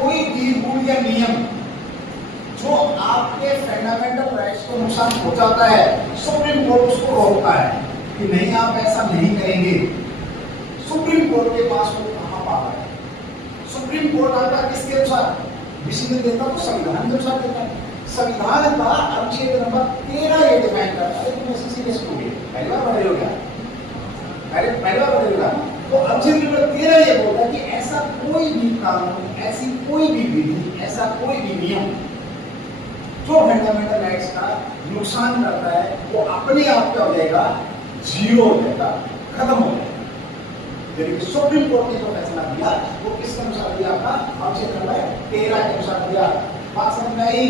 कोई भी रूल या नियम जो आपके फंडामेंटल राइट्स को नुकसान पहुंचाता है, सुप्रीम कोर्ट उसको रोकता है कि नहीं आप ऐसा नहीं करेंगे। सुप्रीम कोर्ट के पास वो कहां पावर है? सुप्रीम कोर्ट आता किसके अनुसार डिसीजन देता? तो संविधान के अनुसार देता है। संविधान का अनुच्छेद नंबर 13 ये डिफाइन करता है। तुम एसएससी के स्टूडेंट पहली बार पढ़े हो क्या? पहली बार पढ़े हो? तो अनुच्छेद नंबर 13 ये बोलता है कि ऐसा कोई भी कानून, ऐसी कोई भी विधि, ऐसा कोई भी नियम जो फंडामेंटल राइट्स का नुकसान करता है वो अपने आप क्या हो जाएगा? जीरो हो जाएगा, खत्म हो जाएगा। यानी सुप्रीम कोर्ट ने जो फैसला दिया वो किसके अनुसार दिया? आपका अनुच्छेद नंबर 13 के अनुसार दिया। बात समझ में आई?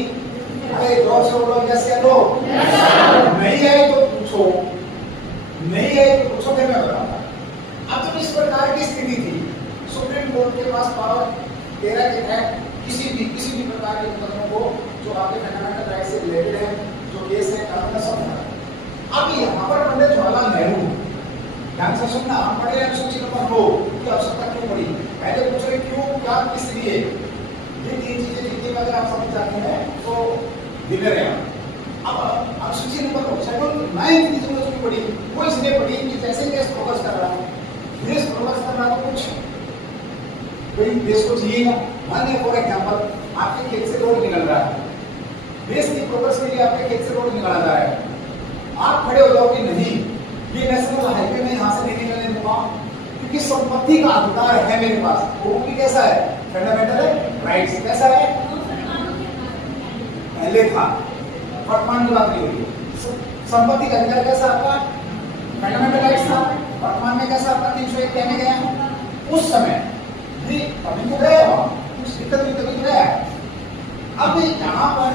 अरे जोर से बोलो यस या नो। नहीं आई तो पूछो, नहीं आई तो पूछो, फिर मैं बताऊंगा। अब तो इस प्रकार की स्थिति थी, सुप्रीम कोर्ट के पास पावर 13 के तहत किसी भी प्रकार के मुकदमों को जो आपके फंडामेंटल राइट से रिलेटेड है, जो केस है, कानून है, सब। अब यहाँ पर पंडित जवाहरलाल नेहरू, ध्यान से सुनना, हम पढ़े अनुसूची नंबर 2 की आवश्यकता क्यों पड़ी? पहले पूछ रहे क्यों, क्या, किस लिए। ये तीन चीजें जितनी अगर आप समझ जाते हैं तो दिले रहे। अब अनुसूची नंबर 2 शेड्यूल 9 की जरूरत क्यों पड़ी? वो इसलिए पड़ी कि जैसे देश प्रोग्रेस कर रहा है, देश प्रोग्रेस कर रहा है तो कुछ कोई देश को चाहिएगा। मान फॉर एग्जाम्पल आपके खेत से रोड निकल रहा है, देश की प्रोग्रेस के लिए आपके खेत से रोड निकाला जा रहा है, आप खड़े हो जाओ कि नहीं ये नेशनल हाईवे में यहाँ से नहीं निकलने दूंगा क्योंकि संपत्ति का अधिकार है मेरे पास। वो भी कैसा है? Fundamental rights. कैसा है? पहले था, वर्तमान की बात नहीं हो रही। संपत्ति का अधिकार कैसा आपका? फंडामेंटल राइट्स था। वर्तमान में कैसा आपका? 301 कहने गया उस समय अभी तो गया कुछ दिक्कत हुई तभी गया। अब यहाँ पर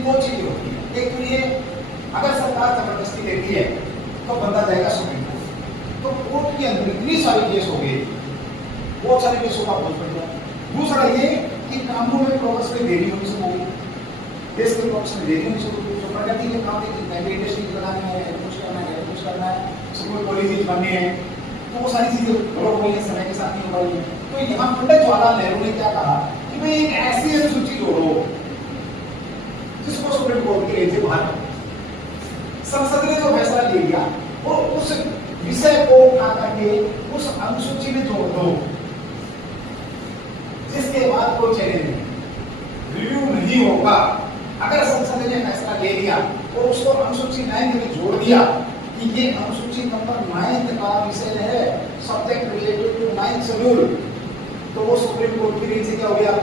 दो चीजें होती है। एक तो ये अगर सरकार जबरदस्ती देती है तो बंदा जाएगा सुप्रीम कोर्ट, तो कोर्ट के अंदर इतनी सारी केस हो गई, बहुत सारे केसों का बोझ पड़ गया। दूसरा ये कि कानून में प्रोग्रेस में देरी होनी शुरू हो गई, देश के प्रोग्रेस में देरी होनी शुरू हो गई। प्रगति के काम इंडस्ट्री बनानी है, कुछ करना है, कुछ करना है, स्कूल कॉलेज बनने हैं, तो वो सारी चीजें रोक हुई है, समय के साथ नहीं हो रही है। तो यहाँ पंडित जवाहरलाल नेहरू ने क्या कहा कि भाई एक ऐसी अनुसूची जोड़ो जिसको सुप्रीम कोर्ट के लेते बाहर। संसद ने जो फैसला ले लिया वो उस विषय को उठा करके उस अनुसूची में जोड़ दो, जिसके बाद कोई चैलेंज नहीं, रिव्यू नहीं होगा। अगर संसद ने फैसला ले लिया और उसको अनुसूची 9 में जोड़ दिया कि ये अनुसूची नंबर 9 का विषय है, subject related to 9th schedule, तो वो सुप्रीम कोर्ट की रीत से क्या हो गया?